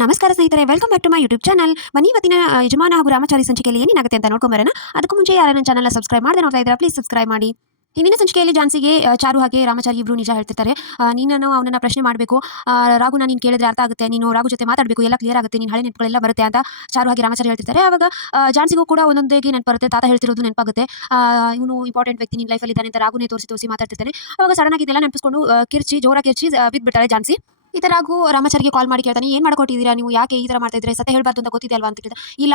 ನಮಸ್ಕಾರ ಸ್ನೇಹಿತರೆ, welcome back to my YouTube channel. ಬನ್ನಿ ಇವತ್ತಿನ ಯಜಮಾನ ಹಾಗೂ ರಾಮಚಾರಿ ಸಂಚಿಕೆಯಲ್ಲಿ ಏನಾಗುತ್ತೆ ಅಂತ ನೋಡ್ಕೊಂಬರೋಣ. ಅದಕ್ಕೂ ಮುಂಚೆ ಯಾರು ನನ್ನ ಚಾನಲ್ ಸಬ್ಸ್ಕ್ರೈಬ್ ಮಾಡದೆ ನೋಡ್ತಾ ಇದ್ದಾರೆ ಪ್ಲೀಸ್ ಸಬ್ಸ್ಕ್ರೈಬ್ ಮಾಡಿ. ಹಿಂದಿನ ಸಂಚಿಕೆಯಲ್ಲಿ ಝಾನ್ಸಿಗೆ ಚಾರು ಹಾಗೆ ರಾಮಚಾರಿ ಇಬ್ರು ನಿಜ ಹೇಳ್ತಿರ್ತಾರೆ. ನೀನು ಅವನನ್ನ ಪ್ರಶ್ನೆ ಮಾಡಬೇಕು, ರಾಗುನ ನೀನು ಕೇಳಿದ್ರೆ ಅರ್ಥ ಆಗುತ್ತೆ, ನೀನು ರಾಗು ಜೊತೆ ಮಾತಾಡಬೇಕು, ಎಲ್ಲ ಕ್ಲಿಯರ್ ಆಗುತ್ತೆ, ನೀನು ಹಳೆ ನೆನಪುಗಳೆಲ್ಲ ಬರುತ್ತೆ ಅಂತ ಚಾರು ಹಾಗೆ ರಾಮಚಾರಿ ಹೇಳ್ತಿರ್ತಾರೆ. ಆವಾಗ ಝಾನ್ಸಿಗೂ ಕೂಡ ಒಂದೊಂದೇ ನೆನಪು ಬರುತ್ತೆ, ತಾತ ಹೇಳ್ತಿರೋದು ನೆನಪಾಗುತ್ತೆ. ಇವನು ಇಂಪಾರ್ಟೆಂಟ್ ವ್ಯಕ್ತಿ ನಿನ್ನ ಲೈಫಲ್ಲಿ ಇದ್ದಾನೆ ಅಂತ ರಾಗುನೇ ತೋರಿಸಿ ಮಾತಾಡ್ತಿರ್ತಾನೆ. ಅವಾಗ ಸಡನ್ ಆಗಿ ಇದೆಲ್ಲ ನೆನಪಿಸ್ಕೊಂಡು ಜೋರಾಗಿ ಕಿರ್ಚಿ ಬಿದ್ದುಬಿಡ್ತಾಳೆ ಝಾನ್ಸಿ. ಈ ಥರ ರಾಘು ರಾಮಚಾರಿಗೆ ಕಾಲ್ ಮಾಡಿ ಕೇಳ್ತಾನೆ, ಏನು ಮಾಡ್ಕೊಟ್ಟಿದ್ದೀರಾ ನೀವು, ಯಾಕೆ ಈ ಥರ ಮಾಡ್ತಾ ಇದ್ರೆ, ಸತ್ಯ ಹೇಳಬಾರ್ದು ಅಂತ ಗೊತ್ತಿದೆ ಅಲ್ವಾ ಅಂತ ಕೇಳ್ತಾ. ಇಲ್ಲ,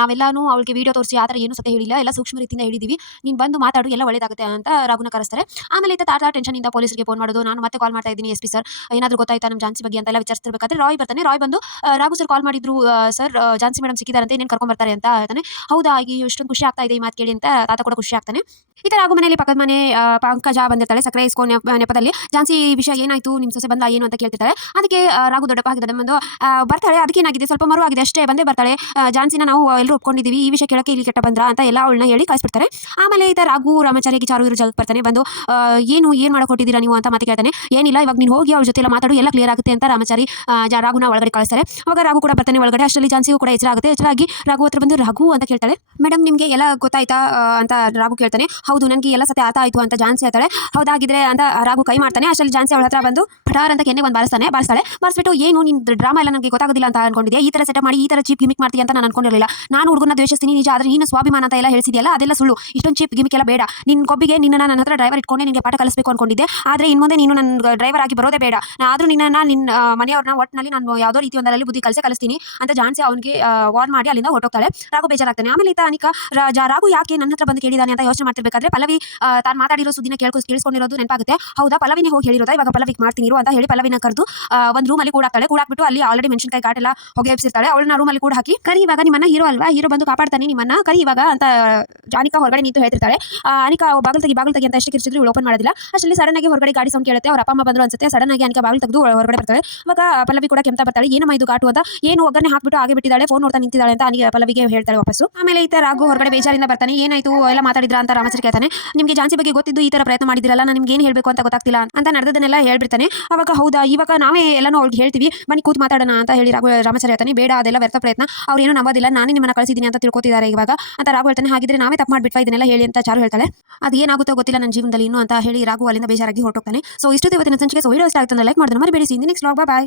ನಾವೆಲ್ಲಾನು ಅವಳಿಗೆ ವಿಡಿಯೋ ತೋರಿಸಿ ಆ ಥರ ಏನು ಸತ್ಯ ಹೇಳಿಲ್ಲ, ಎಲ್ಲ ಸೂಕ್ಷ್ಮ ರೀತಿಯಿಂದ ಹೇಳಿದ್ದೀವಿ, ನೀನು ಬಂದು ಮಾತಾಡು, ಎಲ್ಲ ಒಳ್ಳೇದಾಗುತ್ತೆ ಅಂತ ರಾಘುನ ಕರೆಸ್ತಾರೆ. ಆಮೇಲೆ ತಾತ ಟೆನ್ಷನಿಂದ ಪೊಲೀಸರಿಗೆ ಫೋನ್ ಮಾಡೋದು, ನಾನು ಮತ್ತೆ ಕಾಲ್ ಮಾಡ್ತಾ ಇದ್ದೀನಿ SP ಸರ್, ಏನಾದರೂ ಗೊತ್ತಾಯ್ತಾ ನಮ್ಮ ಝಾನ್ಸಿ ಬಗ್ಗೆ ಅಂತೆಲ್ಲ ವಿಚಾರಿಸ್ತಿರ್ಬೇಕಾದ್ರೆ ರಾಯ್ ಬರ್ತಾನೆ. ರಾಯ್ ಬಂದು ರಾಘು ಸರ್ ಕಾಲ್ ಮಾಡಿದ್ರು ಸರ್, ಝಾನ್ಸಿ ಮೇಡಮ್ ಸಿಕ್ಕಿದಾರಂತೆ, ಇನ್ನೇನು ಕರ್ಕೊಂಡ್ಬರ್ತಾರೆ ಅಂತ ಹೇಳ್ತಾನೆ. ಹೌದಾ, ಈಗ ಎಷ್ಟೊಂದು ಖುಷಿ ಆಗ್ತಾ ಇದೆ ಈ ಮಾತು ಕೇಳಿ ಅಂತ ತಾತ ಕೂಡ ಖುಷಿ ಆಗ್ತಾನೆ. ಈ ಥರ ರಾಘು ಮನೆಯಲ್ಲಿ ಪಕ್ಕದ ಮನೆ ಪಂಕಜ ಬಂದಿರ್ತಾಳೆ, ಸಕ್ಕರೆ ಇಸ್ಕೋ ನೆಪದಲ್ಲಿ. ಝಾನ್ಸಿ ವಿಷಯ ಏನಾಯ್ತು, ನಿಮ್ಮ ಸೊಸೆ ಬಂದ ಏನು ಅಂತ ಕೇಳ್ತಿರ್ತಾಳೆ. ಅದಕ್ಕೆ ರಾಘು ದೊಡ್ಡಪ್ಪ ಆಗಿದ್ದಾನೆ ಬಂದು ಬರ್ತಾಳೆ, ಅದಕ್ಕೇನಾಗಿದೆ, ಸ್ವಲ್ಪ ಮರು ಆಗಿದೆ ಅಷ್ಟೇ, ಬಂದೇ ಬರ್ತಾಳೆ, ಝಾನ್ಸಿನ ನಾವು ಎಲ್ಲರೂ ಒಪ್ಕೊಂಡಿದ್ದೀವಿ, ಈ ವಿಷಯ ಕೇಳಕ್ಕೆ ಇಲ್ಲಿ ಕೆಟ್ಟ ಬಂದ್ರ ಅಂತ ಎಲ್ಲ ಅವಳನ್ನ ಹೇಳಿ ಕಳಿಸ್ಬಿಡ್ತಾರೆ. ಆಮೇಲೆ ಈ ಥರ ರಾಘು ರಾಮಚಾರಿಗೆ ಚಾರು ಇರೋ ಜಾಗಕ್ಕೆ ಬರ್ತಾನೆ. ಬಂದು ಏನು ಮಾಡಕೊಟ್ಟಿದ್ದೀರಾ ನೀವು ಅಂತ ಮಾತು ಕೇಳ್ತಾನೆ. ಏನಿಲ್ಲ, ಇವಾಗ ನೀನು ಹೋಗಿ ಅವಳ ಜೊತೆ ಎಲ್ಲ ಮಾತಾಡು, ಎಲ್ಲ ಕ್ಲಿಯರ್ ಆಗುತ್ತೆ ಅಂತ ರಾಮಚಾರಿ ರಾಘುನ ಒಳಗಡೆ ಕಳಿಸ್ತಾರೆ. ಅವಾಗ ರಾಘು ಕೂಡ ಬರ್ತಾನೆ ಒಳಗಡೆ. ಅಷ್ಟರಲ್ಲಿ ಝಾನ್ಸಿಗೂ ಕೂಡ ಎಚ್ಚರಾಗುತ್ತೆ. ಎಚ್ಚರಾಗಿ ರಾಘು ಹತ್ರ ಬಂದು ರಾಘು ಅಂತ ಕೇಳ್ತಾಳೆ. ಮೇಡಮ್ ನಿಮಗೆ ಎಲ್ಲ ಗೊತ್ತಾಯ್ತಾ ಅಂತ ರಾಘು ಕೇಳ್ತಾನೆ. ಹೌದು, ನನಗೆ ಎಲ್ಲ ಸತ್ಯ ಅರ್ಥ ಆಯಿತು ಅಂತ ಝಾನ್ಸಿ ಹೇಳ್ತಾಳೆ. ಹೌದಾಗಿದ್ರೆ ಅಂತ ರಾಘು ಕೈ ಮಾಡ್ತಾನೆ. ಅಷ್ಟರಲ್ಲಿ ಝಾನ್ಸಿ ಅವಳ ಹತ್ರ ಬಂದು ಪಟಾರ್ ಅಂತ ಕೆನ್ನೆ ಒಂದು ಬಾರಿಸ್ತಾಳೆ. ಬಾರಿಸ್ಬಿಟ್ಟು ಏನು ನಿನ್ನ ಡ್ರಾಮಾ ಎಲ್ಲ ನನಗೆ ಗೊತ್ತಾಗೋದಿಲ್ಲ ಅಂತ ಅನ್ಕೊಂಡಿದ್ದೆ, ಈ ಥರ ಸೆಟ್ ಮಾಡಿ ಈ ಥರ ಚೀಪ್ ಗಿಮಿಕ್ ಮಾಡ್ತೀಯ ಅಂತ ನಾನು ಅನ್ಕೊಂಡಿರಲಿಲ್ಲ. ನಾನು ಹುಡುಗನ ದ್ವೇಷಿಸ್ತೀನಿ ನಿಜ, ಆದರೆ ನೀನು ಸ್ವಾಭಿಮಾನ ಅಂತ ಎಲ್ಲ ಹೇಳ್ತಿದೆಯಲ್ಲ ಅದೆಲ್ಲ ಸುಳ್ಳು, ಇಷ್ಟೊಂದು ಚೀಪ್ ಗಿಮಿಕ್ ಎಲ್ಲ ಬೇಡ. ನಿನ್ನ ಕೊಬ್ಬಿಗೆ ನನ್ನ ಹತ್ರ ಡ್ರೈವರ್ ಇಟ್ಕೊಂಡೆ ನಿನಗೆ ಪಾಠ ಕಲಿಸಬೇಕು ಅನ್ಕೊಂಡಿದ್ದೆ, ಆದರೆ ಇನ್ನು ಮುಂದೆ ನೀನು ನನ್ನ ಡ್ರೈವರ್ ಆಗಿ ಬರೋದೇ ಬೇಡ. ಆದರೂ ನಿನ್ನ ಮನೆಯವ್ರನ್ನ ಒಟ್ಟಿನಲ್ಲಿ ನಾನು ಯಾವುದೋ ರೀತಿ ಒಂದರಲ್ಲಿ ಬುದ್ಧಿ ಕಲಿಸ್ತೀನಿ ಅಂತ ಝಾನ್ಸಿ ಅವನಿಗೆ ವಾರ್ನ್ ಮಾಡಿ ಅಲ್ಲಿಂದ ಹೊರಟೋಗ್ತಾಳೆ. ರಾಘು ಬೇಜಾರಾಗ್ತಾನೆ. ಆಮೇಲೆ ಅನಿಕಾ ರಾಘು ಯಾಕೆ ನನ್ನ ಹತ್ರ ಬಂದು ಕೇಳಿದಾನೆ ಅಂತ ಯೋಚನೆ ಮಾಡ್ತಿರ್ಬೇಕಾದ್ರೆ ಪಲ್ಲವಿ ತಾನು ಮಾತಾಡಿರೋ ಸುದ್ದಿನ ಕೇಳಿಸ್ಕೊಂಡಿರೋದು ನೆನಪಾಗುತ್ತೆ. ಹೌದಾ, ಪಲ್ಲವಿನೇ ಹೋಗಿ ಹೇಳಿರೋದಾ, ಇವಾಗ ಪಲ್ಲವಿಗೆ ಮಾಡ್ತೀನಿ ಅಂತ ಹೇಳಿ ಪಲ್ಲವಿನ ಕರೆದು ಒಂದು ರೂಮಲ್ಲಿ ಕೂಡಾಕ್ಬಿಟ್ಟು ಅಲ್ಲಿ ಆಲ್ರೆಡಿ ಮೆಣಸಿನಕಾಯಿ ಕಾಟೆಲ್ಲ ಹೊಗೆ ಎಬ್ಸಿರ್ತಾಳೆ. ಅವಳನ್ನ ರೂಮಲ್ಲಿ ಕೂಡ ಹಾಕಿ ಕರಿ, ಇವಾಗ ನಿಮ್ಮನ್ನ ಹೀರೋ ಅಲ್ವಾ, ಹೀರೋ ಬಂದು ಕಾಪಾಡ್ತಾನೆ ನಿಮ್ಮನ್ನ, ಕರಿ ಇವಾಗ ಅಂತ ಅನಿಕಾ ಹೊರಗಡೆ ನಿಂತು ಹೇಳ್ತಿರ್ತಾಳೆ. ಅನಿಕಾ ಬಾಗಿಲು ತೆಗಿ ಅಂತ ಎಷ್ಟು ಕಿರ್ಚಿದ್ರು ಇವಳು ಓಪನ್ ಮಾಡೋದಿಲ್ಲ. ಅಷ್ಟರಲ್ಲಿ ಸಡನ್ ಆಗಿ ಹೊರಗಡೆ ಗಾಡಿ ಸೌಂಡ್ ಕೇಳುತ್ತೆ. ಅವ್ರ ಅಪ್ಪ ಅಮ್ಮ ಬಂದ್ರು ಅನ್ಸುತ್ತೆ. ಸಡನ್ ಆಗಿ ಅನಿಕಾ ಬಾಗಿಲು ತೆಗೆದು ಹೊರಗಡೆ ಬರ್ತಾಳೆ. ಇವಾಗ ಪಲ್ಲವಿ ಕೂಡ ಕೆಮ್ತಾ ಬರ್ತಾಳೆ. ಏನಮ್ಮ ಇದು ಘಾಟು ಅಂತ, ಏನು ಒಗ್ಗರಣೆ ಹಾಕ್ಬಿಟ್ಟು ಆಗಿ ಬಿಟ್ಟಿದ್ದಾಳೆ, ಫೋನ್ ನೋಡ್ತಾ ನಿಂತಿದ್ದಾಳೆ ಅಂತ ಪಲ್ಲವಿಗೆ ಹೇಳ್ತಾಳೆ ವಾಪಸ್ಸು. ಆಮೇಲೆ ಈ ತರ ರಾಘು ಹೊರಗಡೆ ಬೇಜಾರಿಂದ ಬರ್ತಾನೆ. ಏನಾಯ್ತು ಎಲ್ಲ ಮಾತಾಡಿದ್ರ ಅಂತ ರಾಮಚಾರಿ ಕೇಳ್ತಾನೆ. ನಿಮಗೆ ಝಾನ್ಸಿ ಬಗ್ಗೆ ಗೊತ್ತಿದ್ದು ಈ ತರ ಪ್ರಯತ್ನ ಮಾಡಿದಿರಲ್ಲ, ನಾನು ನಿಮ್ಗೆ ಏನು ಹೇಳಬೇಕು ಅಂತ ಗೊತ್ತಾಗ್ತಿಲ್ಲ ಅಂತ ನಡೆದನ್ನೆಲ್ಲ ಹೇಳ್ಬಿಡ್ತಾನೆ. ಅವಾಗ ಹೌದಾ, ಇವಾಗ ನಾವೇ ಎಲ್ಲನೂ ಅವ್ಳಿಗೆ ಹೇಳ್ತೀವಿ, ಬನ್ನಿ ಕೂತ್ ಮಾತಾಡೋಣ ಅಂತ ಹೇಳಿ ರಾಮಚಾರಿ ಹೇಳ್ತಾನೆ. ಬೇಡ, ಅದೆಲ್ಲ ವ್ಯರ್ಥ ಪ್ರಯತ್ನ, ಅವ್ರು ಏನು ನಂಬೋದಿಲ್ಲ, ನಾನೇ ನಿಮ್ಮನ್ನ ಕಳಿಸಿದ್ದೀನಿ ಅಂತ ತಿಳ್ಕೊತಿದ್ದಾರೆ ಇವಾಗ ಅಂತ ರಾಘು ಹೇಳ್ತಾನೆ. ಹಾಗಿದ್ರೆ ನಾವೇ ತಪ್ಪು ಮಾಡ್ಬಿಟ್ವಾ ಇದನ್ನೆಲ್ಲ ಹೇಳಿ ಅಂತ ಚಾರು ಹೇಳ್ತಾಳೆ. ಅದು ಏನಾಗುತ್ತೋ ಗೊತ್ತಿಲ್ಲ ನನ್ನ ಜೀವನದಲ್ಲಿ ಇನ್ನು ಅಂತ ಹೇಳಿ ರಾಘು ಅಲ್ಲಿಂದ ಬೇಜಾರಾಗಿ ಹೊರಟೋಗ್ತಾನೆ. ಸೊ ಇಷ್ಟು ಇವತ್ತಿನ ಸಂಚಿಕೆ. ಸೊ ವಿಡಿಯೋ ಇಷ್ಟ ಆಯ್ತು ಅಂದ್ರೆ ಲೈಕ್ ಮಾಡಿದ್ರೆ ಮರಿಬೇಡಿ. ನೆಕ್ಸ್ಟ್ ವ್ಲಾಗ್, ಬಾಯ್.